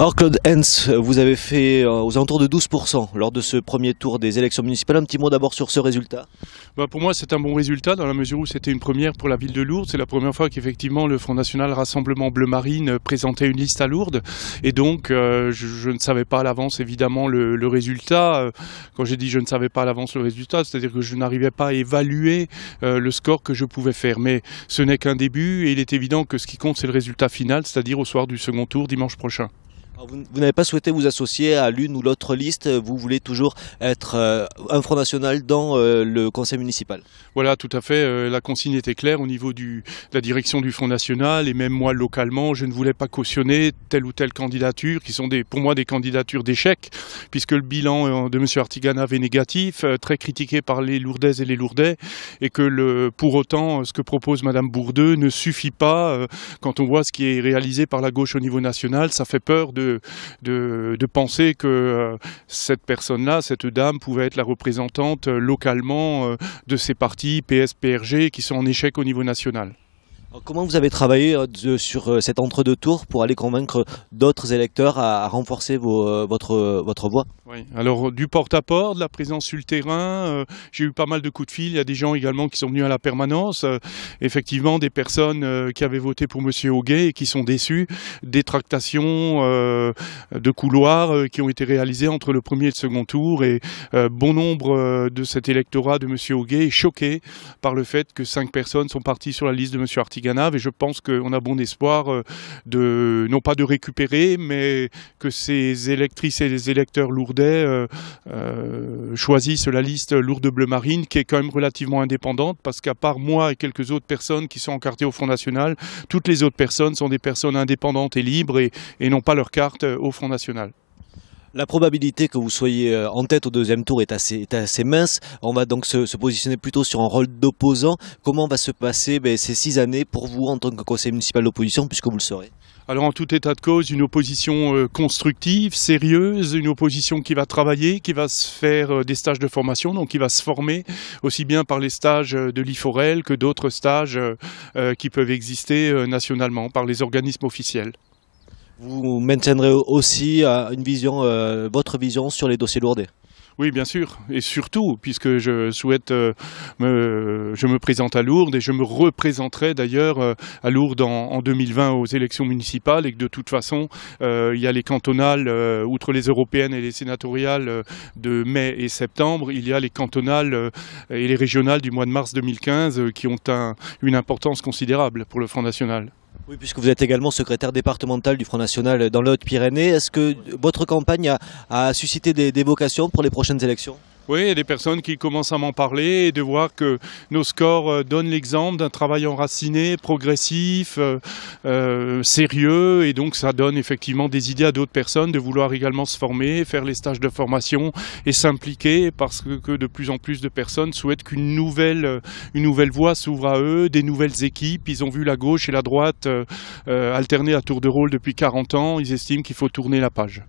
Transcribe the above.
Alors Claude Hens, vous avez fait aux alentours de 12% lors de ce premier tour des élections municipales. Un petit mot d'abord sur ce résultat. Pour moi, c'est un bon résultat dans la mesure où c'était une première pour la ville de Lourdes. C'est la première fois qu'effectivement le Front National Rassemblement Bleu Marine présentait une liste à Lourdes. Et donc, je ne savais pas à l'avance évidemment le résultat. Quand j'ai dit je ne savais pas à l'avance le résultat, c'est-à-dire que je n'arrivais pas à évaluer le score que je pouvais faire. Mais ce n'est qu'un début et il est évident que ce qui compte, c'est le résultat final, c'est-à-dire au soir du second tour, dimanche prochain. Vous n'avez pas souhaité vous associer à l'une ou l'autre liste, vous voulez toujours être un Front National dans le conseil municipal. Voilà, tout à fait. La consigne était claire au niveau de la direction du Front National et même moi localement, je ne voulais pas cautionner telle ou telle candidature qui sont pour moi des candidatures d'échec puisque le bilan de M. Artiganave est négatif, très critiqué par les Lourdaises et les Lourdais et que pour autant ce que propose Mme Bourdeux ne suffit pas. Quand on voit ce qui est réalisé par la gauche au niveau national, ça fait peur de penser que cette personne-là, cette dame, pouvait être la représentante localement de ces partis PS, PRG qui sont en échec au niveau national. Alors, comment vous avez travaillé sur cet entre-deux tours pour aller convaincre d'autres électeurs à renforcer votre voix? Oui. Alors du porte-à-porte, de la présence sur le terrain, j'ai eu pas mal de coups de fil. Il y a des gens également qui sont venus à la permanence. Effectivement, des personnes qui avaient voté pour M. Auguet et qui sont déçues. Des tractations de couloirs qui ont été réalisées entre le premier et le second tour. Et bon nombre de cet électorat de M. Auguet est choqué par le fait que 5 personnes sont parties sur la liste de M. Artiganave. Et je pense qu'on a bon espoir non pas de récupérer, mais que ces électrices et les électeurs lourdais choisissent la liste Lourdes Bleu Marine qui est quand même relativement indépendante parce qu'à part moi et quelques autres personnes qui sont encartées au Front National, toutes les autres personnes sont des personnes indépendantes et libres et n'ont pas leur carte au Front National. La probabilité que vous soyez en tête au deuxième tour est assez mince. On va donc se positionner plutôt sur un rôle d'opposant. Comment va se passer ces 6 années pour vous en tant que conseiller municipal d'opposition puisque vous le serez? Alors en tout état de cause, une opposition constructive, sérieuse, une opposition qui va travailler, qui va se faire des stages de formation, donc qui va se former aussi bien par les stages de l'IFOREL que d'autres stages qui peuvent exister nationalement par les organismes officiels. Vous maintiendrez aussi votre vision sur les dossiers lourdais? Oui, bien sûr, et surtout, puisque je souhaite, je me présente à Lourdes et je me représenterai d'ailleurs à Lourdes en 2020 aux élections municipales et que de toute façon, il y a les cantonales, outre les européennes et les sénatoriales de mai et septembre, il y a les cantonales et les régionales du mois de mars 2015 qui ont une importance considérable pour le Front National. Oui, puisque vous êtes également secrétaire départemental du Front National dans les Hautes-Pyrénées, est-ce que votre campagne a suscité des vocations pour les prochaines élections? Oui, il y a des personnes qui commencent à m'en parler et de voir que nos scores donnent l'exemple d'un travail enraciné, progressif, sérieux. Et donc ça donne effectivement des idées à d'autres personnes de vouloir également se former, faire les stages de formation et s'impliquer parce que de plus en plus de personnes souhaitent qu'une nouvelle voie s'ouvre à eux, des nouvelles équipes. Ils ont vu la gauche et la droite alterner à tour de rôle depuis 40 ans. Ils estiment qu'il faut tourner la page.